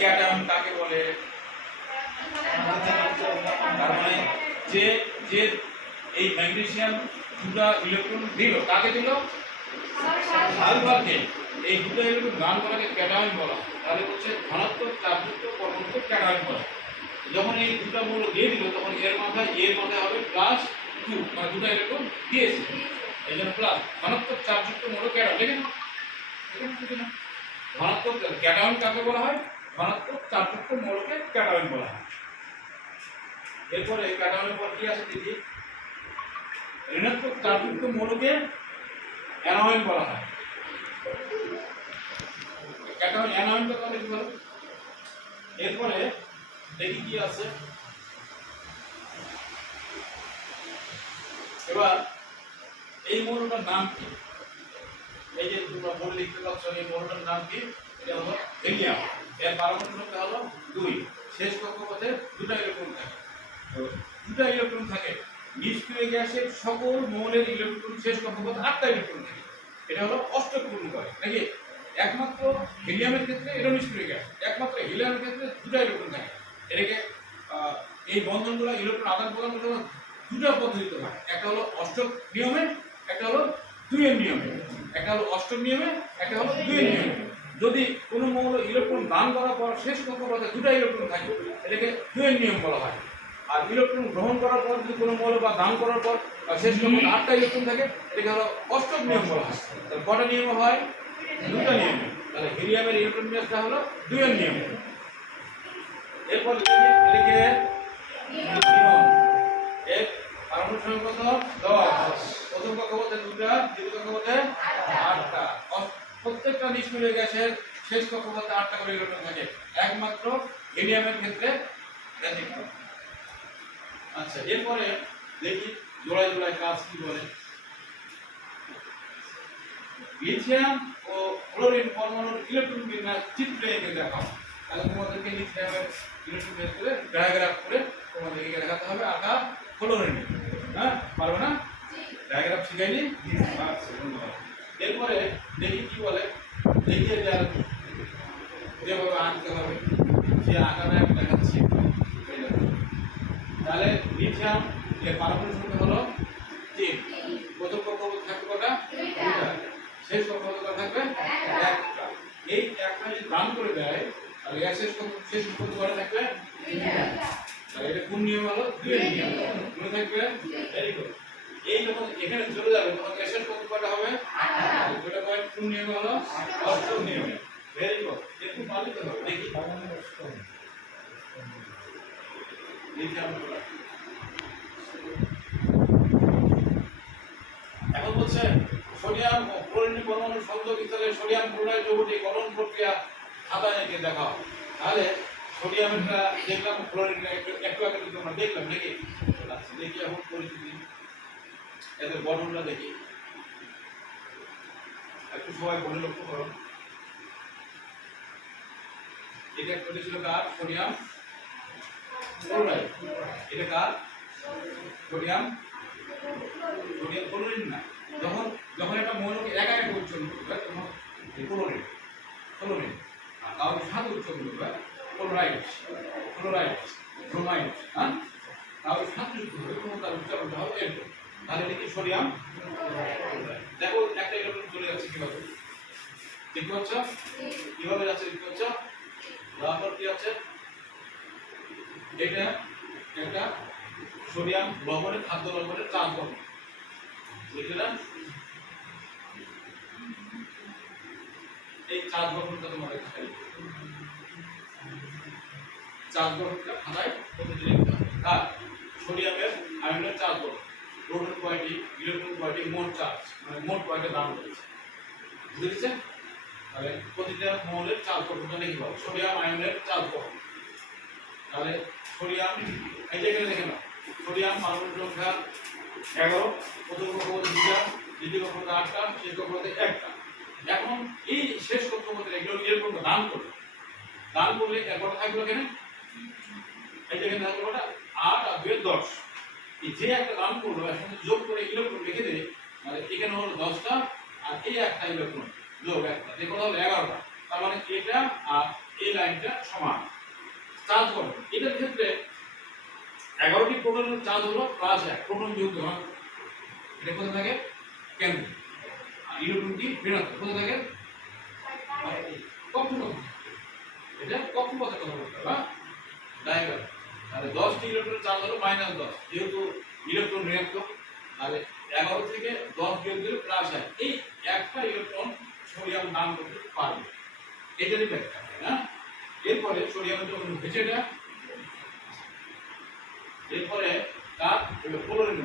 Cation কাকে বলে? তার মানে যে যে এই ম্যাগনেসিয়াম দুটা ইলেকট্রন দিল, কাকে দিল? সালফারকে। এই দুটো ইলেকট্রন গান করাকে ক্যাটায়ন বলা। তাহলে হচ্ছে ধনাত্মক চার্জযুক্ত পরমাণুকে ক্যাটায়ন বলা যখন এই দুটা মৌল দিয়ে দিল, তখন এর মাথায় এর মাথায় হবে প্লাস টু মানে দুটো ইলেকট্রন দিয়েছে। এই জন্য প্লাস ধনাত্মক চার্জযুক্ত মৌল ক্যাটায়ন দেখে না? ধনাত্মক ক্যাটায়ন কাকে বলা হয়? ধনাত্মক চার্জযুক্ত মৌলকে ক্যাটায়ন বলা হয়। এরপরে ক্যাটায়নের পর কি আছে দেখি? ঋণাত্মক চার্জযুক্ত মৌলকে অ্যানায়ন বলা হয়। ক্যাটায়ন অ্যানায়নটা তাহলে কি হলো এরপরে দেখি কি আছে। এবার এই মৌলটার নাম কি? এই যে তোমরা বলে লিখতে পারছ, এই মৌলটার নাম কি? এটা হলো হেলিয়াম এর পারমাণবিক সংখ্যা হলো দুই। শেষ কক্ষপথে দুটা ইলেকট্রন থাকে। তো দুটা ইলেকট্রন থাকে, নিষ্ক্রিয় গ্যাসের সকল মৌলের ইলেকট্রন শেষ কক্ষপথে আটটা ইলেকট্রন থাকে। এটা হলো অষ্টক পূরণ করে, নাকি? একমাত্র হিলিয়ামের ক্ষেত্রে এটা নিষ্ক্রিয় গ্যাস, একমাত্র হিলিয়ামের ক্ষেত্রে দুটা ইলেকট্রন থাকে। এটাকে এই বন্ধনগুলো ইলেকট্রন আদান প্রদান করতে দুটা পদ্ধতিতে হয়, একটা হলো অষ্টক নিয়মে, একটা হলো দুইয়ের নিয়মে। একটা হলো অষ্টক নিয়মে, একটা হলো দুইয়ের নিয়মে। যদি কোনো মৌল ইলেকট্রন দান করার পর শেষ কক্ষপথে দুটা ইলেকট্রন থাকে, এটাকে দুয়ের নিয়ম বলা হয়। আর ইলেকট্রন গ্রহণ করার পর যদি কোনো মৌল বা দান করার পর শেষ কক্ষপথে আটটা ইলেকট্রন থাকে, এটাকে হলো অষ্টক নিয়ম বলা হয়। তাহলে কটা নিয়ম হয়? দুটা নিয়ম। তাহলে হিলিয়ামের ইলেকট্রন বিন্যাসটা হলো দুয়ের নিয়ম। এরপর পারমাণবিক সংখ্যা কত? দশ। প্রথম কক্ষপথে দুটা, দ্বিতীয় কক্ষপথে আটটা। প্রত্যেকটা নিষ্ক্রিয় গ্যাসের শেষ কক্ষপথে আটটা করে ইলেকট্রন থাকে। একমাত্র হিলিয়ামের ক্ষেত্রে আচ্ছা এরপরে দেখি জোড়ায় জোড়ায় কাজ কি বলে। লিথিয়াম ও ক্লোরিন পরমাণুর ইলেকট্রন বিন্যাস চিত্রে এঁকে দেখাও। তাহলে তোমাদেরকে লিথিয়ামের ইলেকট্রন বিন্যাস করে ডায়াগ্রাফ করে তোমাদেরকে দেখাতে হবে আঁকা ক্লোরিন হ্যাঁ পারবে না? ডায়াগ্রাফ শিখাইনি? আচ্ছা এরপরে দেখি কি বলে? দেখিয়ে দেওয়ার যেভাবে আঁকতে হবে, সে আঁকাটা আমি দেখাচ্ছি। তাহলে লিথিয়াম এর পারমাণবিক সংখ্যা হলো তিন। প্রথম কক্ষপথ থাকবে কটা? শেষ কক্ষপথ থাকবে একটা। এই একটা যদি দান করে দেয়, তাহলে এর শেষ শেষ কক্ষপথ কটা থাকবে? তাহলে এটা কোন নিয়ম হলো? দুয়ের নিয়ম। মনে থাকবে? ভেরি গুড এই যখন এখানে চলে যাবে, তখন শেষ কক্ষপথ কটা হবে? যেটা কয় কোন নিয়ম হলো? অষ্টম নিয়ম। ভেরি গুড একটু পালিত হবে। দেখি। এখন বলছে, সোডিয়াম ও ক্লোরিন পরমাণু সংযোগ স্থলে সোডিয়াম ক্লোরাইড যৌগটি গঠন প্রক্রিয়া খাতায় এঁকে দেখাও তাহলে সোডিয়ামটা দেখলাম ক্লোরিন একটু একটু আগে কিন্তু আমরা দেখলাম নাকি? দেখি এখন পরিস্থিতি। এদের গঠনটা দেখি। একটু সবাই বলে লক্ষ্য করো। এটা কার? সোডিয়াম এটা কার? সোডিয়াম সোডিয়াম ক্লোরিন না। যখন যখন একটা মৌলকে একা একা উচ্চারণ করবে তখন ক্লোরিন ক্লোরিন আর কাউকে সাথে উচ্চারণ করবে ক্লোরাইড ক্লোরাইড, ব্রোমাইড হ্যাঁ? কাউকে যুক্ত হবে তখন তার উচ্চারণটা হবে এরকম। তাহলে এটা কি সোডিয়াম? দেখো, একটা ইলেকট্রন চলে যাচ্ছে কীভাবে? দেখতে পাচ্ছ কীভাবে যাচ্ছে দেখতে পাচ্ছ তারপর কি আছে? এটা একটা সোডিয়াম লবণের খাদ্য লবণের চার গঠন বুঝলে এই চার গঠনটা তোমার এখানে চার গঠনটা খাতায় প্রতিদিন আর সোডিয়ামের আয়নের চার গঠন প্রোটন কয়টি ইলেকট্রন কয়টি মোট চার্জ মানে মোট কয়টা দাম রয়েছে বুঝেছে তাহলে প্রতিটা মৌলের চার গঠনটা লিখতে হবে সোডিয়াম আয়নের চার গঠন তাহলে সোডিয়াম এই জায়গায় দেখে নাও। সোডিয়াম পারমাণবিক সংখ্যা এগারো, প্রথম কক্ষপথে দুটা দ্বিতীয় কক্ষপথে আটটা, শেষ কক্ষপথে একটা। এখন এই শেষ কক্ষপথে এগুলো এরকম দান করবে দান করলে এরপর থাকল এখানে। এই জায়গায় আট আর দুই দশ। যে একটা দান করল সঙ্গে যোগ করে ইলেকট্রন রেখে দেবে মানে এখানে হলো দশটা আর এই একটা ইলেকট্রন যোগ একটা কথা হলো এগারোটা। তার মানে এটা আর এই লাইনটা সমান। চার্জ করো। এটার ক্ষেত্রে এগারোটি প্রোটনের চার্জ হলো প্লাস এক, প্রোটন যেহেতু হয় এটা কোথায় থাকে? কেন্দ্র। আর ইলেকট্রনটি ঋণাত্মক। কোথায় থাকে? কক্ষপথ। এটা কক্ষপথের কথা বলতে হবে ডায়াগ্রাম তাহলে দশটি ইলেকট্রন চার্জ হলো মাইনাস দশ, যেহেতু ইলেকট্রন ঋণাত্মক তাহলে এগারো থেকে দশ বিয়োগ দিলে প্লাস এক। এই একটা ইলেকট্রন সোডিয়াম দান করতে পারবে। এটারই ব্যাখ্যা হ্যাঁ? এরপরে সোডিয়ামের যখন ভেসে যায়, এরপরে তার ক্লোরিন